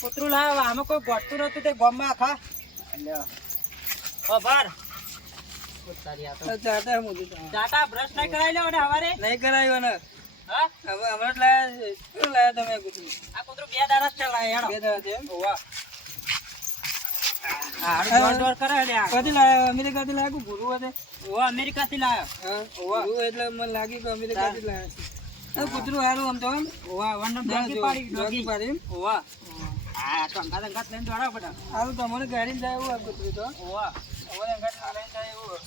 કૂતરું લાવ્યો આમાં કોઈ ગોઠતું નતું તે ગામમાં આખા. ખબર? જાતા. બ્રશ નહીં કરાવી લેવો ને હવારે? નહીં કરાયું ને હા? હવે હમણાં લાયા શું લાયા તમે કૂતરું? આ કૂતરું બે દાડા જ ચલાય બે દાડા છે? ઓવા આ. ક્યાંથી લાયા? અમેરિકાથી લાયા ગુરુ હતા? ઓવા અમેરિકાથી લાવ્યો હા, ગુરુ એટલે મને લાગ્યું કે અમેરિકાથી જ લાયા કૂતરું હારું આમ તો ઓવા પાડી. ઓવા આ તો અંગાત અંગાત લઈને દોડાવ બધા. હારું જાય એવું તો. ઓવા ગાડીમાં લઈને જાય એવું.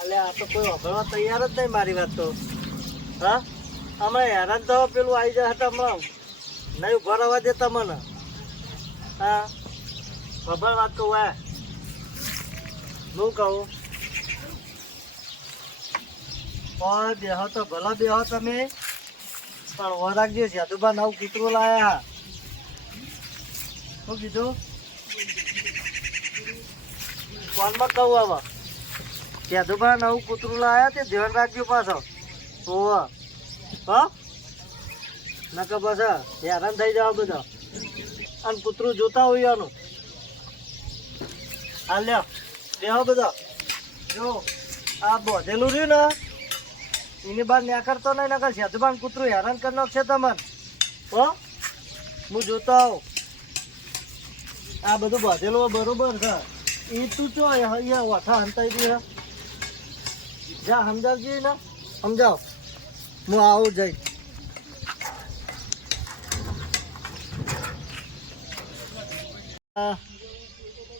અલે આ તો કોઈ વગળવા તૈયાર જ નહીં મારી વાત તો. હા? હમણાં હેરાન તો પેલું આવી જાય હતા હમણાં. નહીં ઊભા રહેવા દેતા મને હા? ખબર વાત તો હે? શું કહું? ઓય બેહો તો ભલા બેહો તમે. પણ ઓ રાખજો જાદુબા નવું કીતરું લાયા. શું કીધું? ફોનમાં કહું આવા. જાદુબા નવું કૂતરું લાયા તે ધ્યાન રાખજો પાછો ઓવા હા? નકર બસ હેરાન થઈ જાવ બધા. અને કૂતરું જોતા હોય આનું. હાલ લ્યો, બેહો બધા. જો, આ બોધેલું રહ્યું ને, એની બહાર ન્યા કરતો નહીં, નકર સેતુબાન કૂતરું હેરાન કરી નાખશે તમને. હો? હું જોતો આવું. આ બધું બાંધેલું બરોબર છે. એ તું ચો અહીંયા વાઠા હંતાઈ દી. જા, સમજાવજી ને સમજાવ. હું આવું જઈ.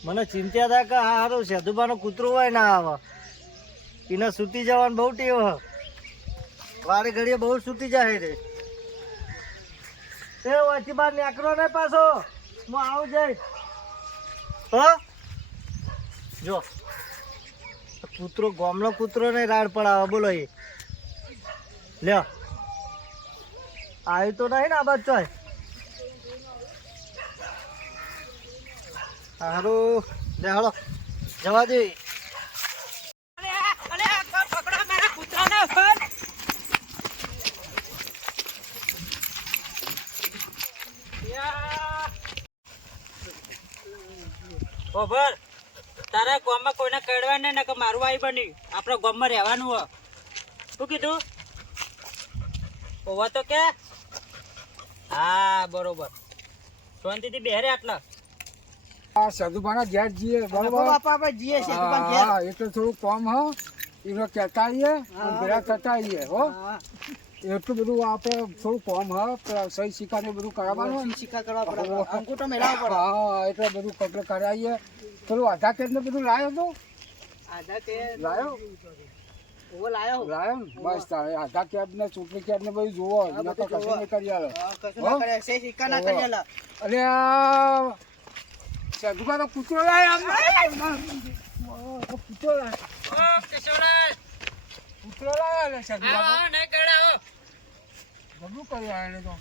મને ચિંતા થાય કે આ હારું સેધુબાનો કૂતરું હોય ના આવે. એને સૂતી જવાનું બહુ ટેવ હ. વારે ઘડીએ બહુ સૂતી જાય રે. એ વાંચી બહાર નીકળો ને પાછો. હું આવું જઈ. હ? જો. કૂતરો ગોમલો કૂતરો ને રાડ પડાવે, બોલો એ. લ્યો. આવ્યું તો નહીં ને આ બાદ ચોય હારું. લે જવા દે અલે આ, અલે આ, ક- પકડો મારા કૂતરાને ફોન. યા. ભર તારા ગામમાં કોઈને કેડવા નહીં ને કે મારું આવી બની આપણે ગામમાં રહેવાનું હોય. શું કીધું? હોવા તો કે? હા બરોબર. શાંતિથી બેહરે આટલા. આ સદુભાના ઘેર જઈએ બરોબર? બાપા આપણે જઈએ ઘેર. હા એટલે થોડું કોમ હો. એનો કહેતા આવીએ અને કહેતા આવીએ હા, એટલું બધું આપણે થોડું કોમ હા સહી સિક્કા ને બધું કરાવવાનું શિક્ષા કરવા પડે અંગૂઠો મેળવવો પડે. હા એટલે બધું કપડે કરાવીએ પેલું આધાર કાર્ડ ને બધું લાયો તો? આધાર કાર્ડ સિક્કા સદુભાનો કૂતરો લાયો. કૂતરો લાયો. કૂતરો લે સદુભાનો આવો ને કડાવો બધું કર્યું આને તો.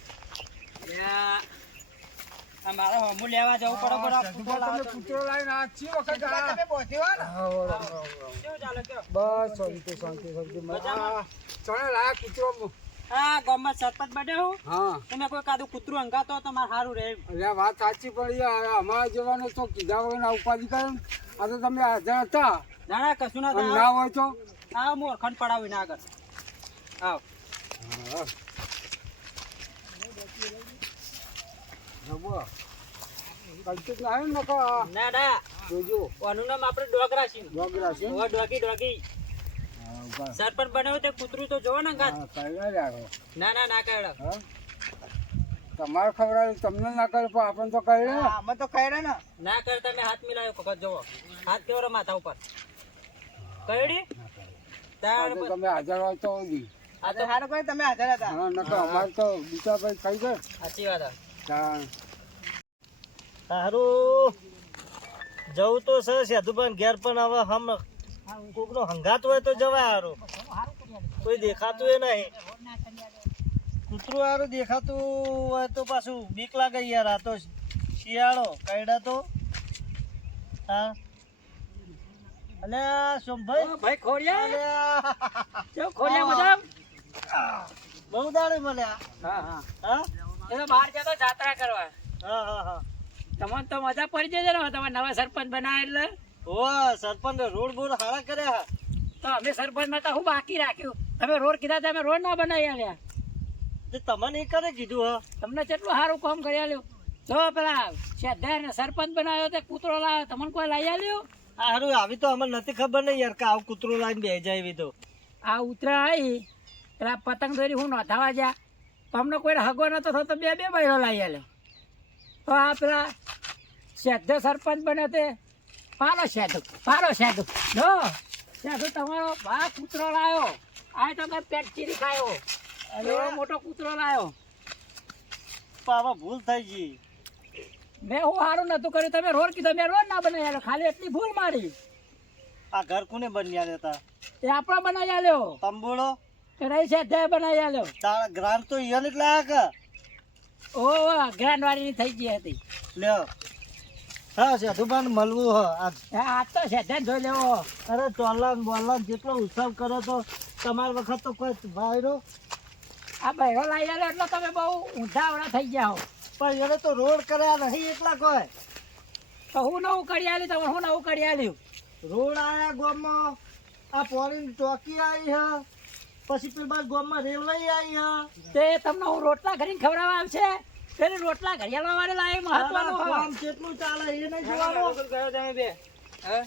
આ મારે હમું લેવા જવું પડે પણ આ લાવો. કૂતરો લાવીને આ ચી વખત આ- તમે પહોંચ્યો ને? કેવું ચાલે કે બસ શાંતિ શાંતિ શાંતિ મજા ચણે લાયા કૂતરો હા ગામમાં સરપંચ બન્યો હું હા તમે કોઈ કાદું કૂતરું અંગાતો તો તમારે સારું રહે. એટલે વાત સાચી પડી અમારા જવાનો તો કીધા વગર ના ઉપાધિ કરે. આ તો તમે હાજર હતા ના ના કશું ના ના હોય તો આ મોર ખંડ પડાવી ના આગળ આવ. સરપંચ બન્યો તે કૂતરું તો જોવો ને. ના ના ના કહેડો. હા? તમારે ખબર તમને ના કરે પણ આપણને તો કહે ને અમે તો કહે ને. ના કરે તમે હાથ મિલાયો વખત જોવો હાથ કેવરો માથા ઉપર? તો તમે હાજર હોય તો. આ તો સારું કર્યું તમે હાજર હતા. હા નકર અમાર તો બીજા ભાઈ ખાઈ જાય. સાચી વાત હા સારું જવું તો છે પણ ઘેર પણ હવે હમ કોકનો હંગાત હોય તો જવાય હારું. કોઈ દેખાતું એ નહીં. કૂતરું હારું દેખાતું હોય તો પાછું બીક લાગે યાર આ તો શિયાળો કઈડા તો. હા. અલે સોમભાઈ. ભાઈ ખોડિયા. કેવું ખોડિયા મજા બહુ દાડે મળ્યા. હા હા. હા? એ તો બહાર જતો જાત્રા કરવા. હા હા હા. તમને તો મજા પડી જશે ને તમે નવા સરપંચ બનાવ્યા એટલે. ઓ સરપંચ રોડ બોડ હારા કર્યા તો અમે સરપંચમાં તો હું બાકી રાખ્યું? તમે રોડ કીધા તમે રોડ ના બનાવી આવ્યા તે તમને એ કરે કીધું હા? તમને કેટલું સારું કામ કરી આલ્યું? જો પેલા શેઠાર ને સરપંચ બનાવ્યો તે કૂતરો લાવ્યો તમને કોઈ લઈ આલ્યો? હારું આવી તો અમને નથી ખબર નહીં યાર કે આવું કૂતરું લાવીને બે જાય એવી તો. આ ઉતરા આવી પેલા પતંગ દોરી હું નોંધાવા જા તો અમને કોઈ હગો નતો થતો બે બે બહેરો લઈ આલ્યો તો આ પેલા શેઠ સરપંચ બને તે પાલો શેઠ પાલો શેઠ. જો શેધુ તમારો બા કૂતરો લાવ્યો આ તમે પેટ ચીરી ખાયો. એવો મોટો કૂતરો લાવ્યો પાવા ભૂલ થઈ ગઈ. મેં હું સારું નતું કર્યું. તમે રોડ કીધો મેં રોડ ના બનાવી આલ્યો. ખાલી એટલી ભૂલ મારી. આ ઘર કોને બન્યા હતા એ આપણો બનાવી આલ્યો. તંબુડો રહી છે તે બનાવી આલ્યો. તારા ગ્રાન તો ઈયન જ લાયા ઓ ગ્રાન વાળી થઈ ગઈ હતી. લ્યો. હા સેઠુભાન મળવું હ. આ આ તો શેઠ જોઈ લેવો. અરે ચોલાન બોલાન જેટલો ઉત્સવ કરો તો તમાર વખત તો કોઈ ભાઈરો? આ બહેરો લાવી આલ્યો એટલે તમે બહુ ઊંધાવડા થઈ ગયા હો. પણ એને તો રોડ કર્યા નહીં એટલા કોઈ. તો હું નવું કરી આલ્યું? તમે હું નવું કરી આલ્યું? રોડ આયા ગામમાં. આ પોલીની ટોકી આવી હ. પછી પેલી બાજુ ગામમાં રેવલાઈ આવી હ. તે તમને હું રોટલા ઘડીને ખવડાવવા આવશે? પેલી રોટલા ઘડિયાળવા વાળે લાવી મહત્વનું કામ કેટલું ચાલે એ નહીં જોવાનું. તમે બે. હે?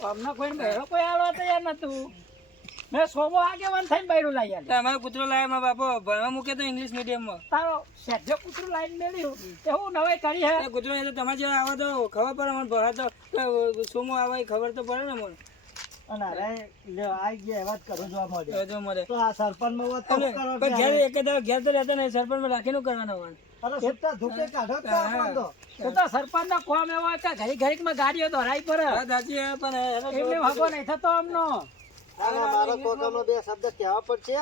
અમને કોઈ કોઈ આવવા તૈયાર નતું. મેં સોમો આગેવાન થઈને બૈરું લઈ આલ્યું તો અમારો કૂતરો લાવ્યા માં બાપો ભણવા મૂકે તો ઇંગ્લિશ મીડિયમમાં તારો સેજો કૂતરો લાઈન મેળ્યું. તે હું નવાઈ કરી હે? કૂતરો એ તો તમારે જેવા આવા દો ખબર પડે મને ભરા તો સોમો આવા ખબર તો પડે ને મને. ઘેર ઘેર સરપંચ નો કોમ એવો ઘડીકમાં ગાડીઓ દોરાઈ પડે. એમને હગો નહીં થતો અમનો. આના મારા પોતાનો બે શબ્દ કહેવા પડશે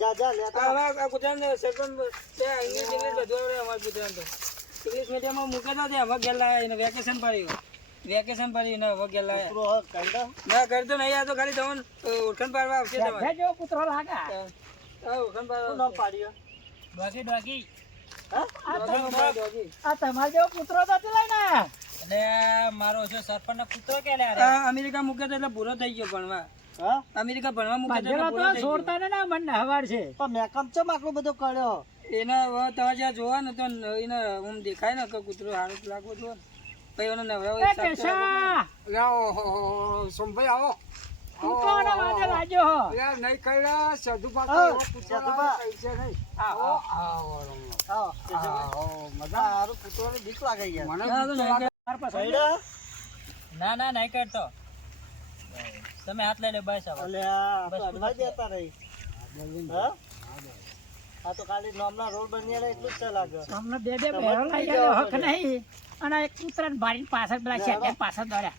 જા જા લેતા આ આ- આ કૂતરાને સરપંચ છે, ઇંગ્લિશ ઇંગ્લિશ બધું આવડે અમારા ગુજરાત તો. ઇંગ્લિશ મીડિયમમાં મૂકેલા છે, હવે ઘેર એને વેકેશન પડ્યું વેકેશન પડ્યું ને હવે કાઢો. ના કરતો નહીં આ તો ખાલી તમને ઓળખાણ પાડવા આવશે તમારે. જેવો કૂતરો લાગે. હા, પાડવા નામ પાડ્યું? Doggy doggy. આ તમારો- ડોગી. આ તમારો જેવો કૂતરો તો ચલાય ને એટલે મારો જો સરપંચ કૂતરો કે અમેરિકા મૂકે તો એટલે પૂરો થઈ ગયો ભણવા. અમેરિકા ભણવા મૂકે તો તો છોડતા ને ના મને હવાર છે. પણ મેકઅપ ચમ આટલો બધો કર્યો? એને હવે તમે જ્યાં જોવા ને તો એને આમ દેખાય ને કે કૂતરો હારું લાગવો જો પછી એને નવરાવો લાવો સોમભાઈ આવો. તો હા, તો? ના ના નહીં કરતો. તમે હાથ લઈ લે બસ હવે. અલ્યા, આ તો અડવા દેતા રહી. હા? આ તો ખાલી નામના રોડ બન્યા ને એટલું જ છે લાગે. તમને બે બે બહેરો લઈ ગયો હક નહીં. અને એક કૂતરાને બારીને પાછળ પેલા શેઠે પાછળ દોડ્યા.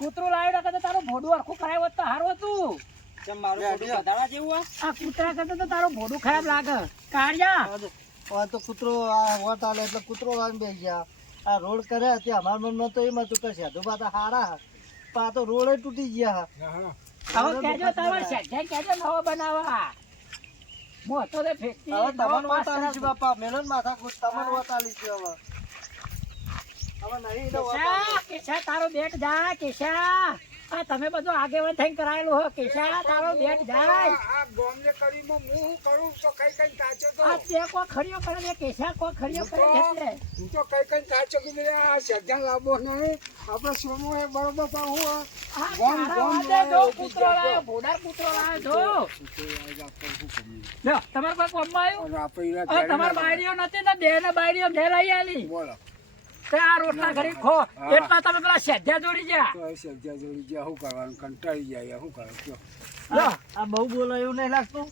કૂતરું લાવ્યો તો તારું ભોડું હરખું કરાવ્યું હોત તો સારું હતું. આ કૂતરા કરતા તો તારું ભોડું ખરાબ લાગે. કાઢ્યા તો કૂતરો આ વોટ આલે એટલે કૂતરો લાવીને બેસી ગયા. આ રોડ કર્યા તે અમારા મનમાં તો એમ હતું કે સાધુબા તો હારા આ તો રોડે તૂટી ગયા હવે કેજો તમારે શેઠે કેજો નવો બનાવવા. મો તો તે ફેંકતી હવે તમને પાસ છે બાપા મેલન માથા કુછ તમને વોટ આલી છે હવે. હવે નહીં તો કેશા કેશા તારો બેટ જા કેશા. આ તમે બધું આગેવાન થઈને કરાયેલું હો. કેશા તારો બેટ જાય. આ બોમ્બે કરીમાં હું શું કરું તો કઈ કઈ તાચો તો. આ તે કો ખડીયો કરે છે કેશા કો ખડીયો કરે એટલે. હું તો કઈ કઈ તાચો કે આ સજ્જન લાવવો નહીં. આપણે સોમો એ બરોબર પણ હું આ ગોમ, ગોમ ભોડાર જો. લ્યો, તમારે કોઈ કોમમાં આવ્યો? ઘરે તમારે ના બાયડીઓ નથી ને બે ને મેં લઈ આલી. બોલો. તે આ રોટલા ઘડી ખો. એટલા તમે પેલા શેઢિયા જોડી ગયા. તો એ જોડી ગયા. શું કરવાનું? કંટાળી જાય શું કરે કયો. આ બહુ બોલો એવું નહીં લાગતું.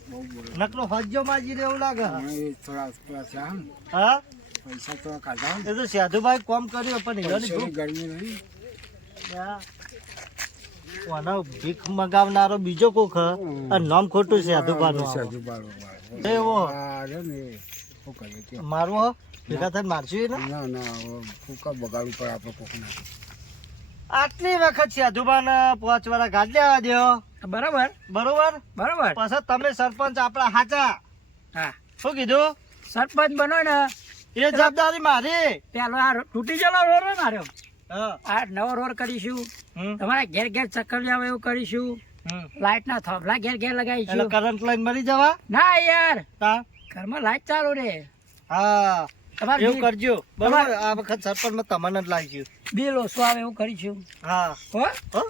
નકલો હજ્જો માજી એવું લાગે. એ થોડા થોડા છે આમ હા? પૈસા થોડા ખાધા એ તો સાધુભાઈ કોમ કર્યો પણ ભૂખ ગરમી નહીં. હા. ભીખ મગાવનારો બીજો કોક હ, નામ ખોટું છે. એવો. મારવો હ? ભેગા થઈને મારશું ના ના આટલી વખત સાધુબાને પાંચ વાર ગાડી લેવા દ્યો બરાબર. બરોબર? બરાબર. પછી તમે સરપંચ આપણા હાચા. હા. શું કીધું? સરપંચ બનો ને. એ જવાબદારી મારી. પેલો આ તૂટી ગયેલો રોડ ને માર્યો. હા. આ નવો રોડ કરીશું. તમારા ઘેર ઘેર ચક્કર આવે એવું કરીશું. હમ. લાઇટ ના થોભલા ઘેર ઘેર લગાવીશું. કરંટ લાઈન મરી જવા? ના યાર. ઘરમાં લાઈટ ચાલુ રે. હા તમારે એવું કરજો. બરાબર આ વખત સરપંચમાં તમને જ લાગ્યું બિલ ઓછું આવે એવું કરીશું હા. હા? હો?